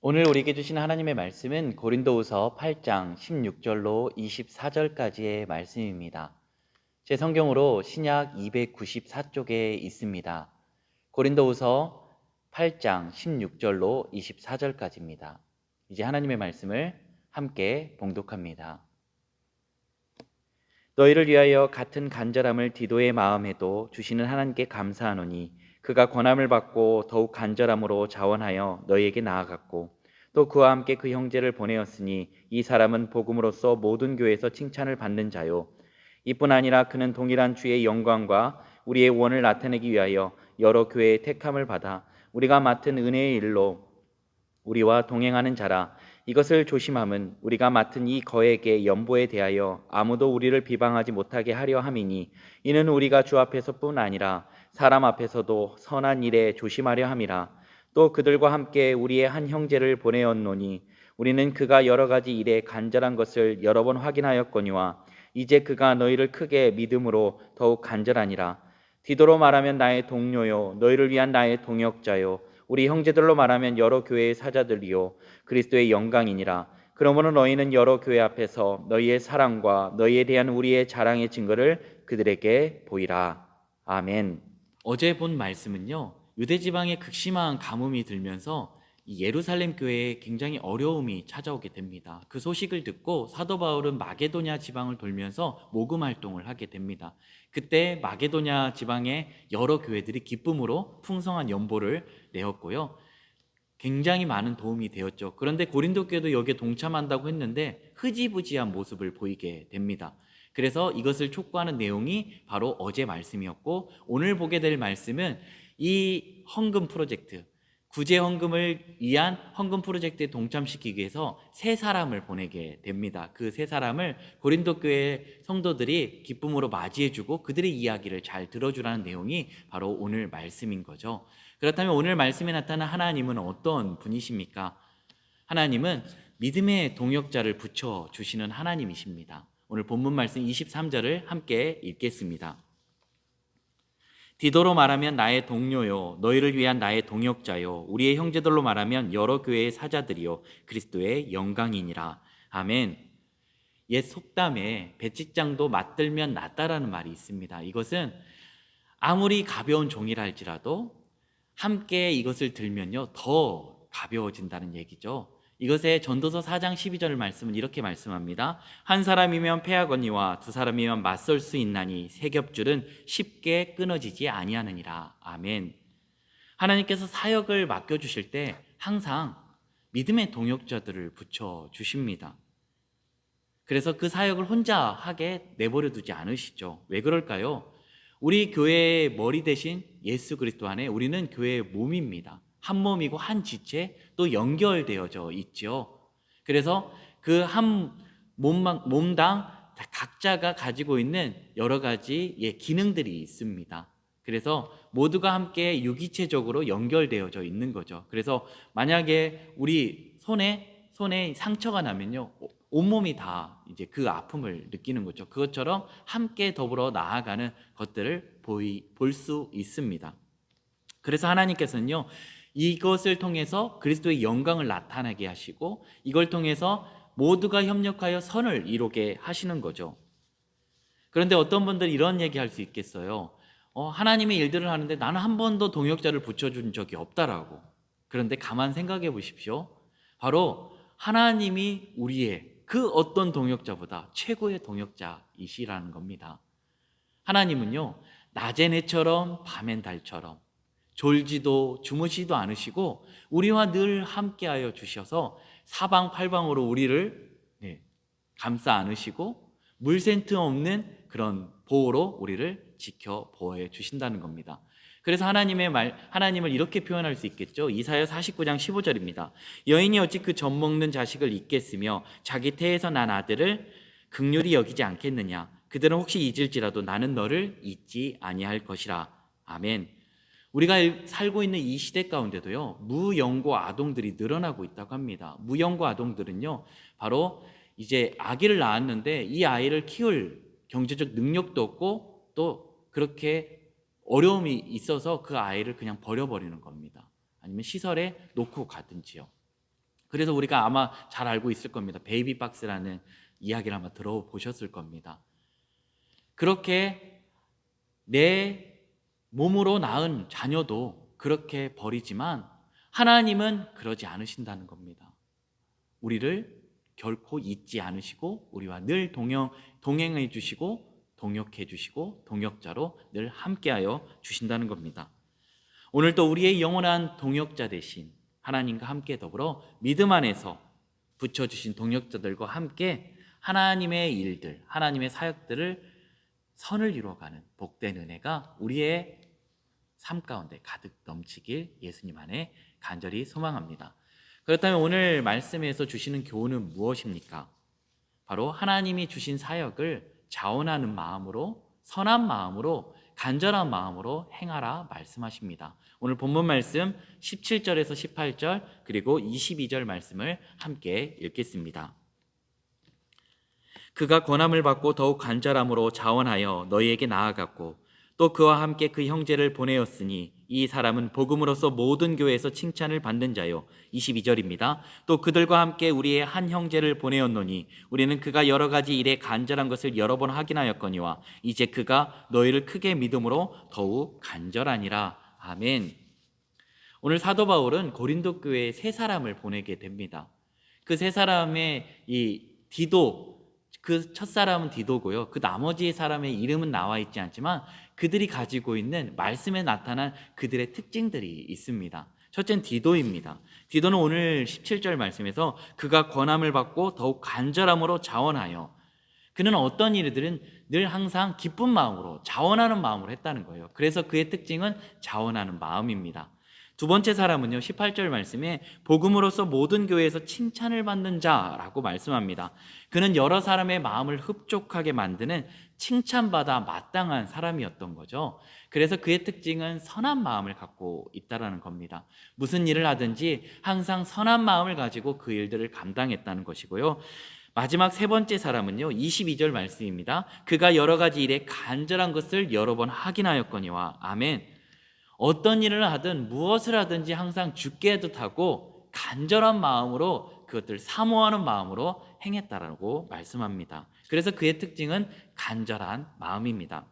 오늘 우리에게 주신 하나님의 말씀은 고린도후서 8장 16절로 24절까지의 말씀입니다. 제 성경으로 신약 294쪽에 있습니다. 고린도후서 8장 16절로 24절까지입니다. 이제 하나님의 말씀을 함께 봉독합니다. 너희를 위하여 같은 간절함을 디도의 마음에도 주시는 하나님께 감사하노니 그가 권함을 받고 더욱 간절함으로 자원하여 너희에게 나아갔고 또 그와 함께 그 형제를 보내었으니 이 사람은 복음으로써 모든 교회에서 칭찬을 받는 자요 이뿐 아니라 그는 동일한 주의 영광과 우리의 원을 나타내기 위하여 여러 교회의 택함을 받아 우리가 맡은 은혜의 일로 우리와 동행하는 자라. 이것을 조심함은 우리가 맡은 이 거액의 연보에 대하여 아무도 우리를 비방하지 못하게 하려 함이니 이는 우리가 주 앞에서뿐 아니라 사람 앞에서도 선한 일에 조심하려 함이라. 또 그들과 함께 우리의 한 형제를 보내었노니 우리는 그가 여러 가지 일에 간절한 것을 여러 번 확인하였거니와 이제 그가 너희를 크게 믿음으로 더욱 간절하니라. 디도로 말하면 나의 동료요 너희를 위한 나의 동역자요 우리 형제들로 말하면 여러 교회의 사자들이요 그리스도의 영광이니라. 그러므로 너희는 여러 교회 앞에서 너희의 사랑과 너희에 대한 우리의 자랑의 증거를 그들에게 보이라. 아멘. 어제 본 말씀은요, 유대 지방에 극심한 가뭄이 들면서 이 예루살렘 교회에 굉장히 어려움이 찾아오게 됩니다. 그 소식을 듣고 사도 바울은 마게도냐 지방을 돌면서 모금 활동을 하게 됩니다. 그때 마게도냐 지방의 여러 교회들이 기쁨으로 풍성한 연보를 내었고요. 굉장히 많은 도움이 되었죠. 그런데 고린도 교회도 여기에 동참한다고 했는데 흐지부지한 모습을 보이게 됩니다. 그래서 이것을 촉구하는 내용이 바로 어제 말씀이었고, 오늘 보게 될 말씀은 이 헌금 프로젝트, 구제 헌금을 위한 헌금 프로젝트에 동참시키기 위해서 세 사람을 보내게 됩니다. 그 세 사람을 고린도 교회 성도들이 기쁨으로 맞이해주고 그들의 이야기를 잘 들어주라는 내용이 바로 오늘 말씀인 거죠. 그렇다면 오늘 말씀에 나타난 하나님은 어떤 분이십니까? 하나님은 믿음의 동역자를 붙여주시는 하나님이십니다. 오늘 본문 말씀 23절을 함께 읽겠습니다. 디도로 말하면 나의 동료요 너희를 위한 나의 동역자요 우리의 형제들로 말하면 여러 교회의 사자들이요 그리스도의 영광이니라. 아멘. 옛 속담에 배찢장도 맞들면 낫다라는 말이 있습니다. 이것은 아무리 가벼운 종이라 할지라도 함께 이것을 들면요 더 가벼워진다는 얘기죠. 이것의 전도서 4장 12절 말씀은 이렇게 말씀합니다. 한 사람이면 패하거니와 두 사람이면 맞설 수 있나니 세 겹줄은 쉽게 끊어지지 아니하느니라. 아멘. 하나님께서 사역을 맡겨주실 때 항상 믿음의 동역자들을 붙여주십니다. 그래서 그 사역을 혼자 하게 내버려 두지 않으시죠. 왜 그럴까요? 우리 교회의 머리 대신 예수 그리스도 안에 우리는 교회의 몸입니다. 한 몸이고 한 지체 또 연결되어져 있죠. 그래서 그 한 몸당 각자가 가지고 있는 여러 가지 기능들이 있습니다. 그래서 모두가 함께 유기체적으로 연결되어져 있는 거죠. 그래서 만약에 우리 손에 상처가 나면요 온몸이 다 이제 그 아픔을 느끼는 거죠. 그것처럼 함께 더불어 나아가는 것들을 볼 수 있습니다. 그래서 하나님께서는요 이것을 통해서 그리스도의 영광을 나타나게 하시고 이걸 통해서 모두가 협력하여 선을 이루게 하시는 거죠. 그런데 어떤 분들이 이런 얘기할 수 있겠어요. 하나님의 일들을 하는데 나는 한 번도 동역자를 붙여준 적이 없다라고. 그런데 가만 생각해 보십시오. 바로 하나님이 우리의 그 어떤 동역자보다 최고의 동역자이시라는 겁니다. 하나님은요 낮엔 해처럼 밤엔 달처럼 졸지도 주무시지도 않으시고 우리와 늘 함께하여 주셔서 사방팔방으로 우리를 감싸 안으시고 물샌 틈 없는 그런 보호로 우리를 지켜 보호해 주신다는 겁니다. 그래서 하나님을 이렇게 표현할 수 있겠죠. 이사야 49장 15절입니다. 여인이 어찌 그 젖 먹는 자식을 잊겠으며 자기 태에서 난 아들을 긍휼히 여기지 않겠느냐. 그들은 혹시 잊을지라도 나는 너를 잊지 아니할 것이라. 아멘. 우리가 살고 있는 이 시대 가운데도요 무연고 아동들이 늘어나고 있다고 합니다. 무연고 아동들은요 바로 이제 아기를 낳았는데 이 아이를 키울 경제적 능력도 없고 또 그렇게 어려움이 있어서 그 아이를 그냥 버려버리는 겁니다. 아니면 시설에 놓고 가든지요. 그래서 우리가 아마 잘 알고 있을 겁니다. 베이비박스라는 이야기를 아마 들어보셨을 겁니다. 그렇게 내 몸으로 낳은 자녀도 그렇게 버리지만 하나님은 그러지 않으신다는 겁니다. 우리를 결코 잊지 않으시고 우리와 늘 동행해 주시고 동역해 주시고 동역자로 늘 함께하여 주신다는 겁니다. 오늘 또 우리의 영원한 동역자 되신 하나님과 함께 더불어 믿음 안에서 붙여주신 동역자들과 함께 하나님의 일들, 하나님의 사역들을 선을 이루어가는 복된 은혜가 우리의 삶 가운데 가득 넘치길 예수님 안에 간절히 소망합니다. 그렇다면 오늘 말씀에서 주시는 교훈은 무엇입니까? 바로 하나님이 주신 사역을 자원하는 마음으로, 선한 마음으로, 간절한 마음으로 행하라 말씀하십니다. 오늘 본문 말씀 17절에서 18절 그리고 22절 말씀을 함께 읽겠습니다. 그가 권함을 받고 더욱 간절함으로 자원하여 너희에게 나아갔고 또 그와 함께 그 형제를 보내었으니 이 사람은 복음으로서 모든 교회에서 칭찬을 받는 자요. 22절입니다. 또 그들과 함께 우리의 한 형제를 보내었노니 우리는 그가 여러 가지 일에 간절한 것을 여러 번 확인하였거니와 이제 그가 너희를 크게 믿음으로 더욱 간절하니라. 아멘. 오늘 사도 바울은 고린도 교회에 세 사람을 보내게 됩니다. 그 세 사람의 이 디도, 그 첫 사람은 디도고요. 그 나머지 사람의 이름은 나와 있지 않지만 그들이 가지고 있는 말씀에 나타난 그들의 특징들이 있습니다. 첫째는 디도입니다. 디도는 오늘 17절 말씀에서 그가 권함을 받고 더욱 간절함으로 자원하여, 그는 어떤 일들은 늘 항상 기쁜 마음으로 자원하는 마음으로 했다는 거예요. 그래서 그의 특징은 자원하는 마음입니다. 두 번째 사람은요, 18절 말씀에 복음으로서 모든 교회에서 칭찬을 받는 자라고 말씀합니다. 그는 여러 사람의 마음을 흡족하게 만드는 칭찬받아 마땅한 사람이었던 거죠. 그래서 그의 특징은 선한 마음을 갖고 있다는 겁니다. 무슨 일을 하든지 항상 선한 마음을 가지고 그 일들을 감당했다는 것이고요. 마지막 세 번째 사람은요, 22절 말씀입니다. 그가 여러 가지 일에 간절한 것을 여러 번 확인하였거니와. 아멘. 어떤 일을 하든 무엇을 하든지 항상 주께 뜻하고 간절한 마음으로 그것들 사모하는 마음으로 행했다라고 말씀합니다. 그래서 그의 특징은 간절한 마음입니다.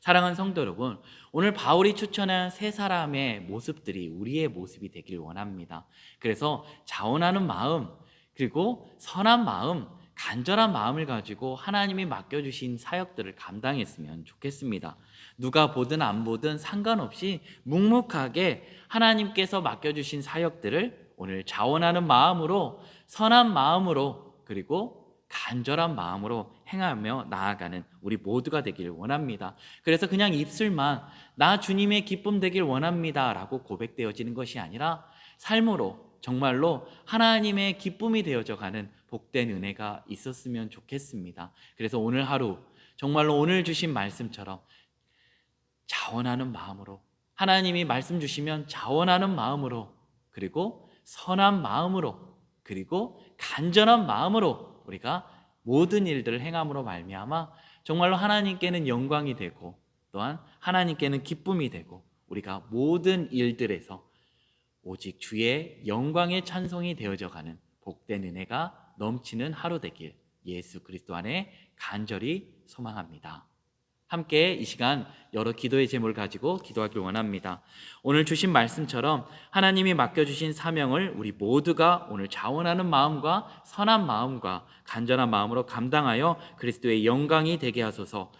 사랑하는 성도 여러분, 오늘 바울이 추천한 세 사람의 모습들이 우리의 모습이 되길 원합니다. 그래서 자원하는 마음, 그리고 선한 마음, 간절한 마음을 가지고 하나님이 맡겨주신 사역들을 감당했으면 좋겠습니다. 누가 보든 안 보든 상관없이 묵묵하게 하나님께서 맡겨주신 사역들을 오늘 자원하는 마음으로, 선한 마음으로, 그리고 간절한 마음으로 행하며 나아가는 우리 모두가 되길 원합니다. 그래서 그냥 입술만 나 주님의 기쁨 되길 원합니다 라고 고백되어지는 것이 아니라 삶으로 정말로 하나님의 기쁨이 되어져 가는 복된 은혜가 있었으면 좋겠습니다. 그래서 오늘 하루 정말로 오늘 주신 말씀처럼 자원하는 마음으로, 하나님이 말씀 주시면 자원하는 마음으로, 그리고 선한 마음으로, 그리고 간절한 마음으로 우리가 모든 일들을 행함으로 말미암아 정말로 하나님께는 영광이 되고 또한 하나님께는 기쁨이 되고 우리가 모든 일들에서 오직 주의 영광의 찬송이 되어져 가는 복된 은혜가 넘치는 하루 되길 예수 그리스도 안에 간절히 소망합니다. 함께 이 시간 여러 기도의 제목을 가지고 기도하길 원합니다. 오늘 주신 말씀처럼 하나님이 맡겨주신 사명을 우리 모두가 오늘 자원하는 마음과 선한 마음과 간절한 마음으로 감당하여 그리스도의 영광이 되게 하소서.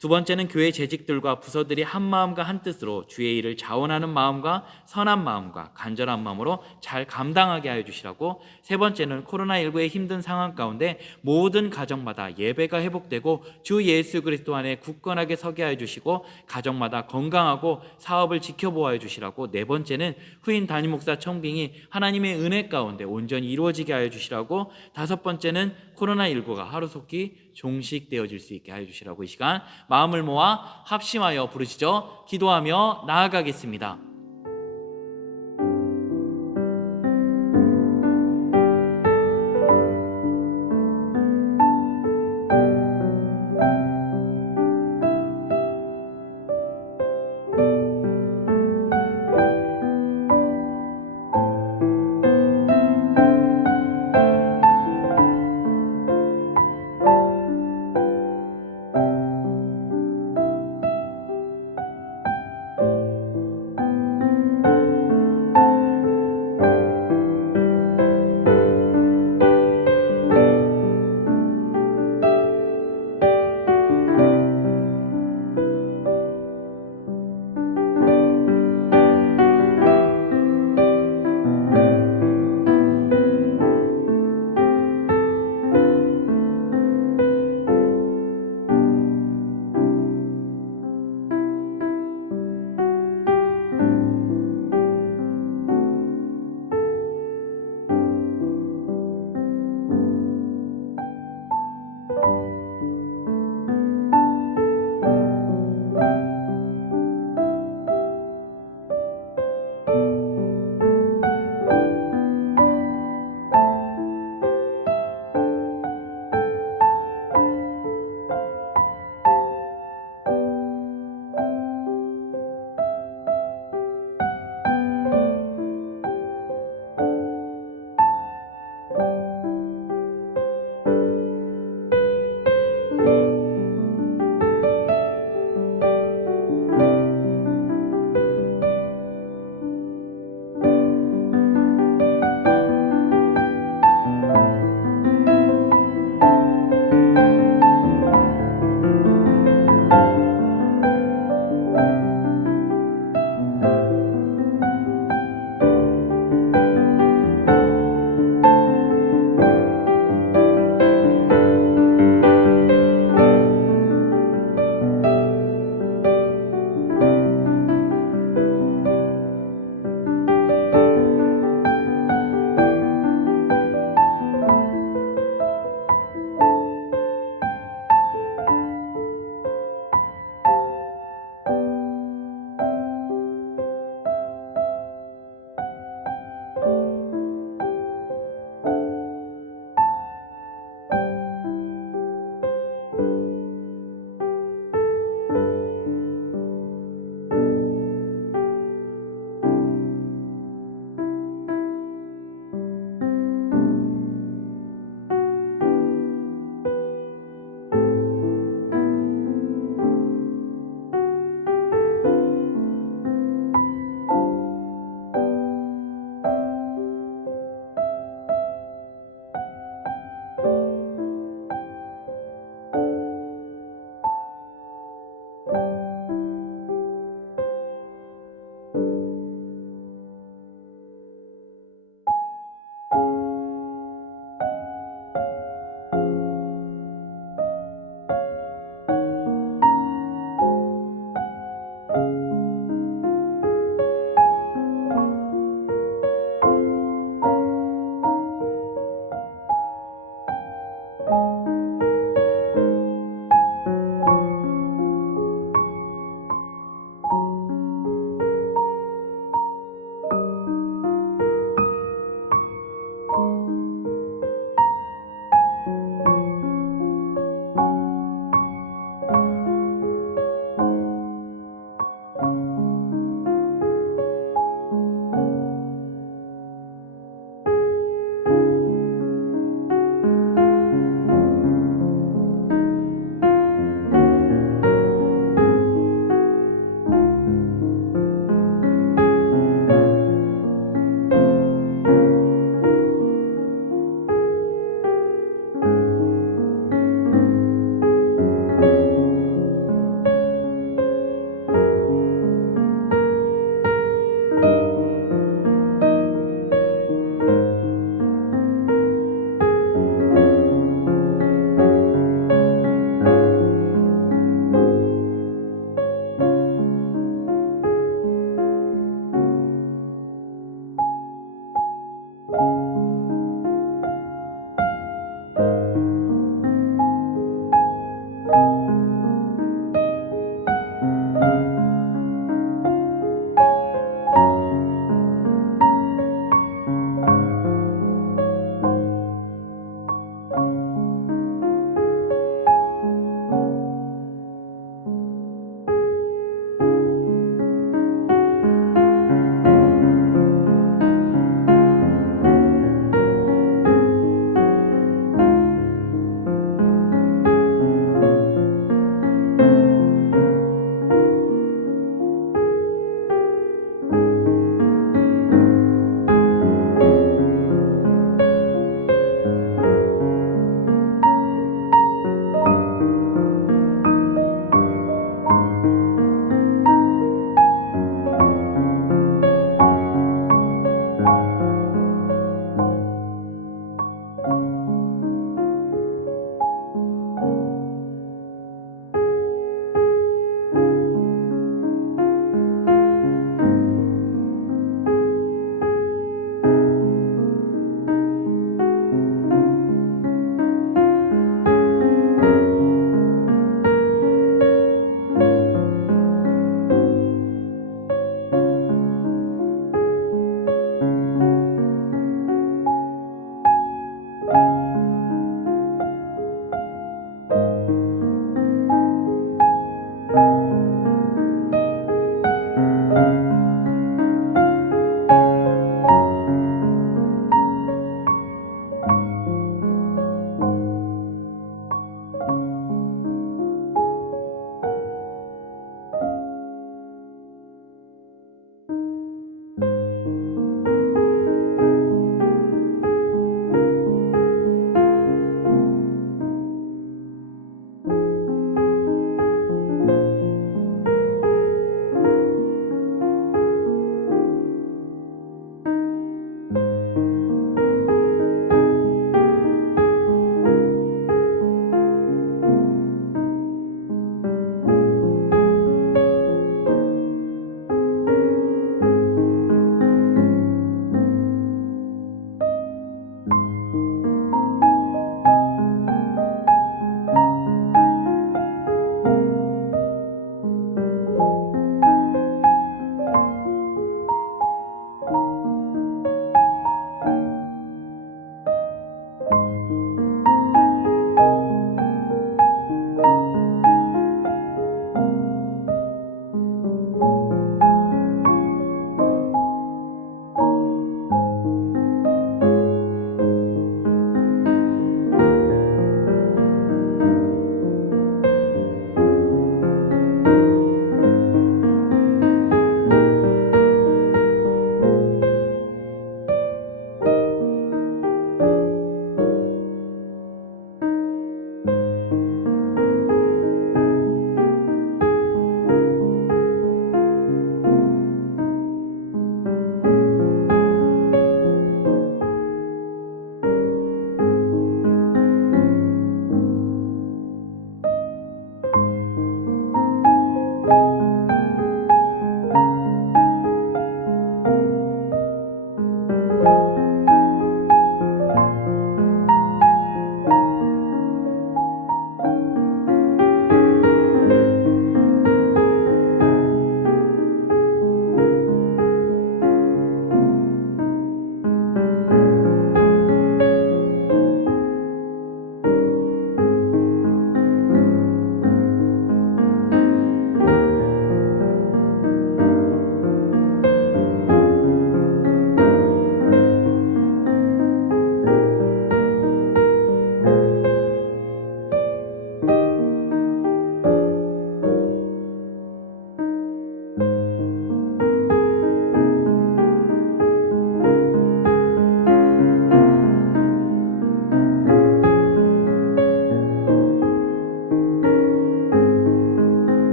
두 번째는 교회 재직들과 부서들이 한 마음과 한 뜻으로 주의 일을 자원하는 마음과 선한 마음과 간절한 마음으로 잘 감당하게 하여 주시라고. 세 번째는 코로나19의 힘든 상황 가운데 모든 가정마다 예배가 회복되고 주 예수 그리스도 안에 굳건하게 서게 하여 주시고 가정마다 건강하고 사업을 지켜보아 주시라고. 네 번째는 후임 담임 목사 청빙이 하나님의 은혜 가운데 온전히 이루어지게 하여 주시라고. 다섯 번째는 코로나19가 하루속히 종식되어질 수 있게 하여 주시라고. 이 시간 마음을 모아 합심하여 부르시죠. 기도하며 나아가겠습니다.